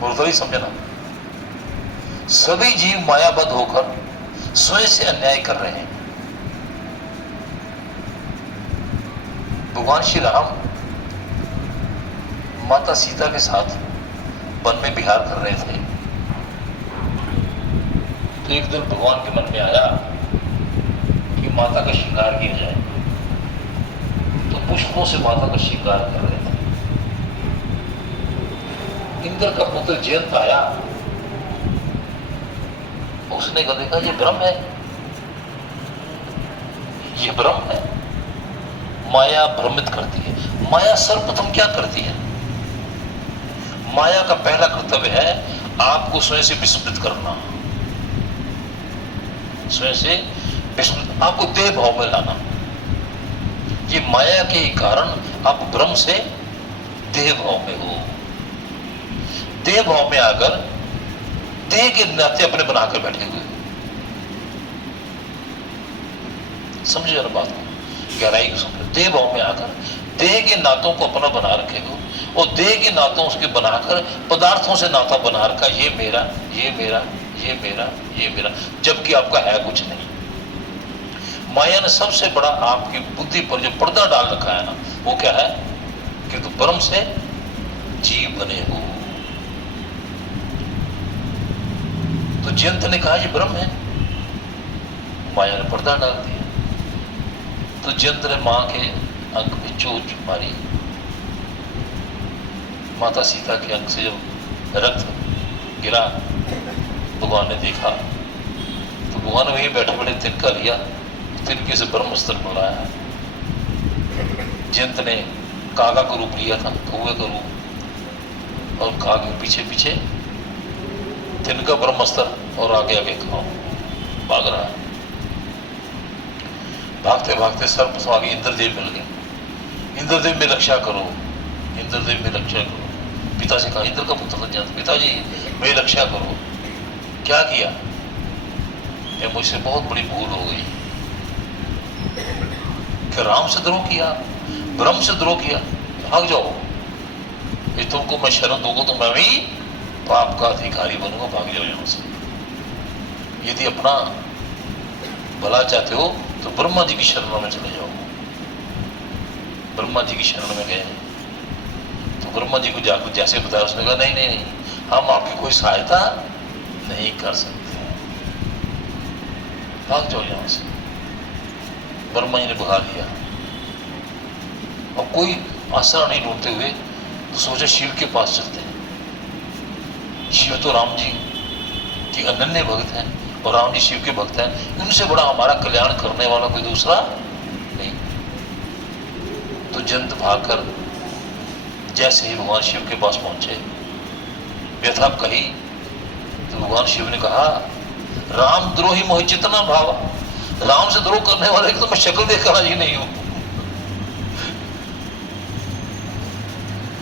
मुर्दली समझना, सभी जीव मायाबद्ध होकर स्वयं से अन्याय कर रहे हैं। भगवान श्री राम माता सीता के साथ वन में विहार कर रहे थे, तो एक दिन भगवान के मन में आया कि माता का श्रृंगार किया जाए, तो पुष्पों से माता का श्रृंगार कर रहे थे। इंद्र का पुत्र जयंत आया, उसने कहा देखा ये ब्रह्म है, ये ब्रह्म है। माया भ्रमित करती है। माया सर्वप्रथम क्या करती है? माया का पहला कर्तव्य है आपको स्वयं से विस्मृत करना, स्वयं से विस्मृत, आपको देह भाव में लाना। ये माया के कारण आप ब्रह्म से देह भाव में हो। देह भाव में आकर देह के नाते अपने बनाकर बैठे हुए। समझे जरा बात को, गहराई को समझो। देह भाव में आकर देह के नातों को अपना बना रखे हो, और देह के नातों उसके बनाकर पदार्थों से नाता बना रखा, ये मेरा, ये मेरा, ये मेरा, ये मेरा, जबकि आपका है कुछ नहीं। माया ने सबसे बड़ा आपकी बुद्धि पर जो पर्दा डाल रखा है ना, वो क्या है कि तुम ब्रह्म से जीव बने हो। तो जयंत ने कहा ये ब्रह्म है, माया ने पर्दा डाल दिया। तो जयंत ने मां के अंक में चोट मारी। माता सीता के अंक से जब रक्त गिरा, भगवान ने देखा, तो भगवान ने वहीं बैठे बैठे तिनका लिया, तिनके से ब्रह्मस्त्र बनाया। जयंत ने कागा का रूप लिया था, कौवे का रूप, और काग के पीछे पीछे तिनका ब्रह्मस्त्र, और आगे आगे खाओ भाग रहा है। भागते भागते सर्प आगे इंद्रदेव मिल गए। इंद्रदेव में रक्षा करो, इंद्रदेव में रक्षा करो। पिता से कहा, इंद्र का पुत्र बन जाता, पिताजी मेरी रक्षा करो। क्या किया? ये मुझसे बहुत बड़ी भूल हो गई कि राम से द्रोह किया, ब्रह्म से द्रोह किया, भाग जाओ। ये तुमको मैं शरण दूंगा तो मैं भी पाप का अधिकारी बनूंगा, भाग जाओ यहां से। यदि अपना भला चाहते हो तो ब्रह्मा जी की शरण में चले जाओ। ब्रह्मा जी की शरण में गए, तो ब्रह्मा जी को जाकर जैसे बताया, उसने कहा नहीं नहीं नहीं, हम आपकी कोई सहायता नहीं कर सकते, भाग जाओ यहां से। ब्रह्मा जी ने भगा दिया। और कोई आसरा नहीं ढूंढते हुए तो सोचा शिव के पास चलते हैं। शिव तो राम जी की अनन्य भक्त हैं, और राम जी शिव के भक्त हैं, उनसे बड़ा हमारा कल्याण करने वाला कोई दूसरा नहीं। तो जयंत भागकर जैसे ही भगवान शिव के पास पहुंचे, व्यथा कही, तो भगवान शिव ने कहा, राम द्रोही मोहि जितना भावा। राम से द्रोह करने वाले की तो मैं शक्ल देखकर राजी नहीं हूं।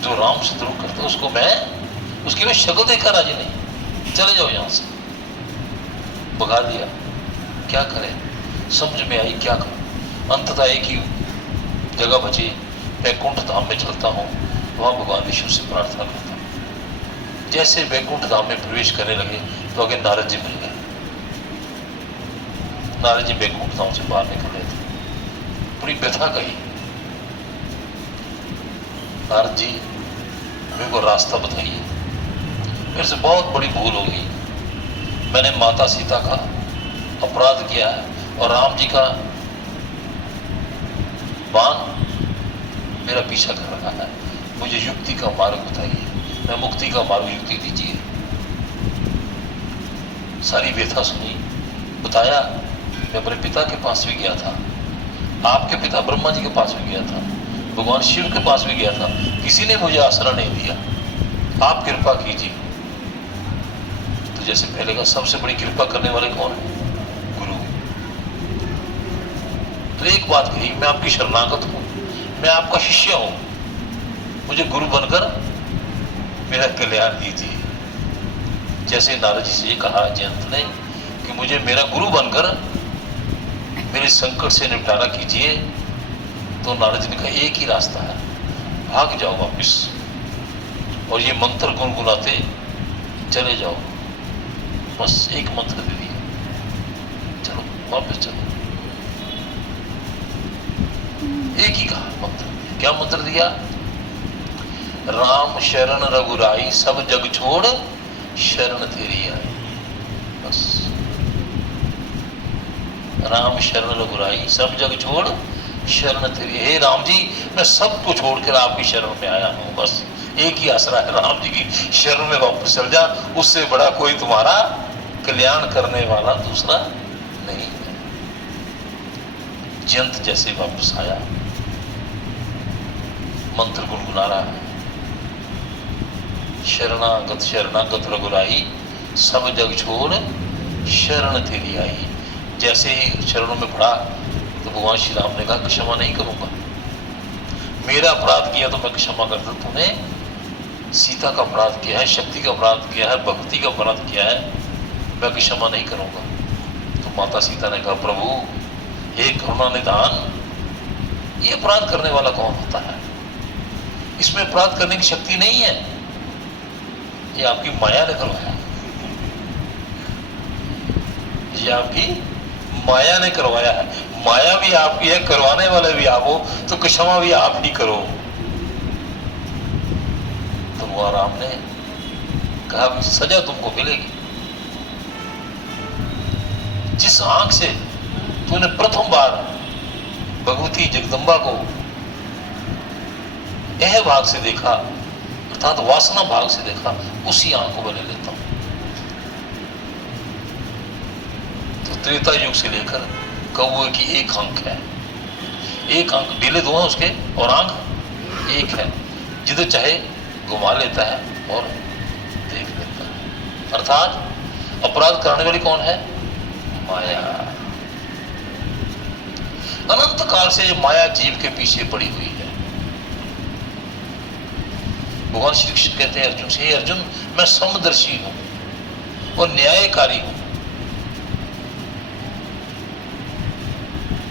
जो राम से द्रोह करता है उसको उसकी मैं शक्ल देखकर राजी नहीं, चले जाओ यहां से। भगा दिया। क्या करें, समझ में आई क्या करूं। अंततः एक ही जगह बची, वैकुंठ धाम में चलता हूं, वहां भगवान विष्णु से प्रार्थना करता हूं। जैसे वैकुंठ धाम में प्रवेश करने लगे तो आगे नारद जी मिल गए। नारद जी वैकुंठ धाम से बाहर निकल रहे थे, पूरी व्यथा कही। नारद जी मेरे को रास्ता बताइए, मेरे से बहुत बड़ी भूल हो गई, मैंने माता सीता का अपराध किया है, और राम जी का बाण मेरा पीछा कर रहा है, मुझे युक्ति का मार्ग बताइए, मैं मुक्ति का मार्ग युक्ति दीजिए। सारी व्यथा सुनी, बताया, मैं अपने पिता के पास भी गया था, आपके पिता ब्रह्मा जी के पास भी गया था, भगवान शिव के पास भी गया था, किसी ने मुझे आसरा नहीं दिया, आप कृपा कीजिए। तो जैसे पहले का, सबसे बड़ी कृपा करने वाले कौन है? गुरु। तो एक बात कही, मैं आपकी शरणागत हूं, मैं आपका शिष्य हूं, मुझे गुरु बनकर मेरा कल्याण कीजिए। जैसे नारद जी से ये कहा जयंत ने कि मुझे मेरा गुरु बनकर मेरे संकट से निपटारा कीजिए, तो नारद जी ने कहा एक ही रास्ता है, भाग जाओ वापिस। और ये मंत्र गुनगुनाते चले जाओ, बस एक मंत्र दे दिया, चलो वापस चलो। एक ही कहा मंत्र, क्या मंत्र दिया? राम शरण रघुराई सब जग छोड़ शरण तेरी आई। बस राम शरण रघुराई सब जग छोड़ शरण तेरी। हे राम जी, मैं सबको छोड़कर आपकी शरण में आया हूं, बस एक ही आसरा है, राम जी की शरण में वापस चल जा, उससे बड़ा कोई तुम्हारा कल्याण करने वाला दूसरा नहीं है। जंत जैसे वापस आया, मंत्र गुनगुना रहा है, शरणागत शरणागत रघुराई सब जग छोड़ शरण तेरी आई। जैसे ही शरणों में पड़ा तो भगवान श्री राम ने कहा क्षमा नहीं करूंगा, मेरा अपराध किया तो मैं क्षमा करता, तूने सीता का अपराध किया है, शक्ति का अपराध किया है, भक्ति का अपराध किया है, मैं क्षमा नहीं करूंगा। तो माता सीता ने कहा प्रभु हे करुणा निधान, ये अपराध करने वाला कौन होता है? इसमें अपराध करने की शक्ति नहीं है, ये आपकी माया ने करवाया, ये आपकी माया ने करवाया है। माया भी आपकी है, करवाने वाले भी आप हो, तो क्षमा भी आप ही करो। तो वह राम ने कहा सजा तुमको मिलेगी। जिस आंख से तूने प्रथम बार भगवती जगदम्बा को यह भाग से देखा, अर्थात वासना भाग से देखा, उसी आंख को मैं ले लेता हूं। तो त्रेता युग से लेकर कौवे की एक आंख है, एक आंख, ढीले दो हैं उसके और आंख एक है, जिधर चाहे घुमा लेता है और देख लेता है। अर्थात अपराध करने वाली कौन है? माया। अनंत काल से माया जीव के पीछे पड़ी हुई है। भगवान श्री कृष्ण कहते हैं अर्जुन से, हे अर्जुन मैं समदर्शी हूं और न्यायकारी हूं,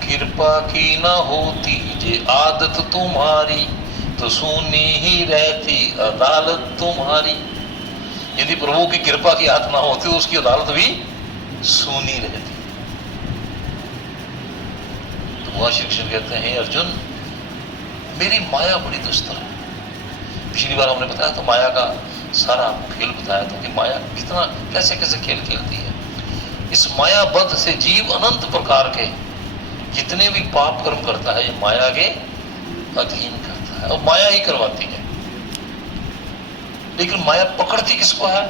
कृपा की न होती जे आदत तुम्हारी, तो सुनी ही रहती अदालत तुम्हारी। यदि प्रभु की कृपा की हाथ ना होती तो उसकी अदालत भी सुनी रहती। तो भगवान श्री कृष्ण कहते हैं हे अर्जुन मेरी माया बड़ी दुस्तर है। पिछली बार हमने बताया था माया का सारा खेल बताया था कि माया कितना कैसे कैसे खेल खेलती है। इस माया बद्ध से जीव अनंत प्रकार के जितने भी पाप कर्म करता है ये माया के अधीन करता है और माया ही करवाती है। लेकिन माया पकड़ती किसको है?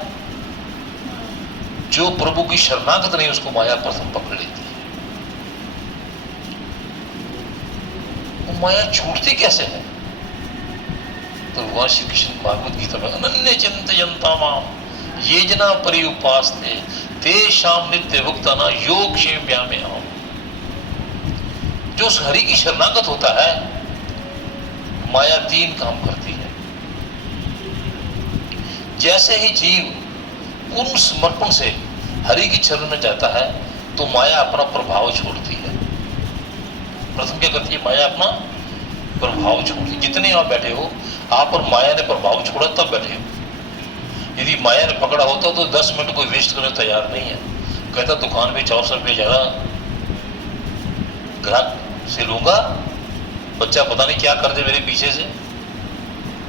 जो प्रभु की शरणागत नहीं उसको माया प्रथम पकड़ लेती है। वो माया छूटती कैसे है? तो भगवान श्री कृष्ण भागवत गीता में अनन्य चिंतयन्ता माम ये जना परिउपास्ते तेषां नित्य भुक्ताना योग क्षेम्याम्यहम्। जो उस हरि की शरणागत होता है माया तीन काम करती है। जैसे ही जीव पूर्ण समर्पण से हरि की चरण में जाता है तो माया अपना प्रभाव छोड़ती है। प्रथम क्या करती है? माया अपना प्रभाव छोड़ती है। जितने आप बैठे हो आप पर माया ने प्रभाव छोड़ा तब बैठे हो। यदि माया ने पकड़ा होता तो 10 मिनट कोई वेस्ट करने तैयार नहीं है। कहता दुकान पे 400 रुपये ज्यादा ग्राहक से लूंगा, बच्चा पता नहीं क्या कर दे मेरे पीछे से।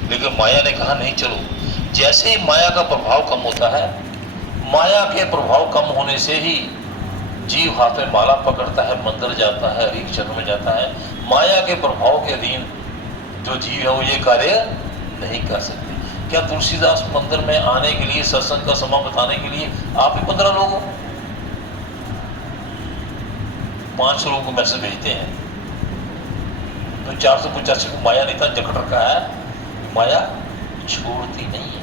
लेकिन माया ने कहा नहीं चलो। जैसे ही माया का प्रभाव कम होता है, माया के प्रभाव कम होने से ही जीव हाथ में माला पकड़ता है, मंदिर जाता है, हरि के चरण में जाता है। माया के प्रभाव के अधीन जो जीव है वो ये कार्य नहीं कर सकते। क्या तुलसीदास मंदिर में आने के लिए, सत्संग का समय बताने के लिए आप ही 15 लोग हो? 500 लोगों को मैसेज भेजते हैं तो 485 को माया ने इतना जकड़ रखा है, माया छोड़ती नहीं है।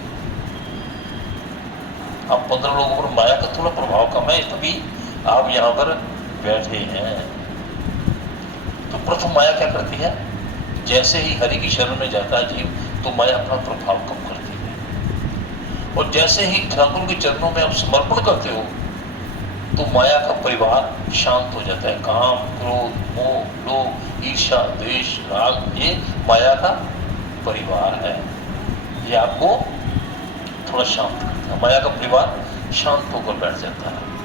अब 15 लोगों पर माया का थोड़ा प्रभाव कम है, तभी आप यहाँ पर बैठे हैं। तो प्रथम माया क्या करती है? जैसे ही हरि की शरण में जाता है जीव तो माया अपना प्रभाव कम करती है। और जैसे ही ठाकुर के चरणों में आप समर्पण करते हो तो माया का परिवार शांत हो जाता है। काम, क्रोध, मोह, लोभ, ईर्ष्या, द्वेष, राग ये माया का परिवार है। ये आपको थोड़ा शांत करता है। जाता है, माया का परिवार शांत होकर बैठ जाता है।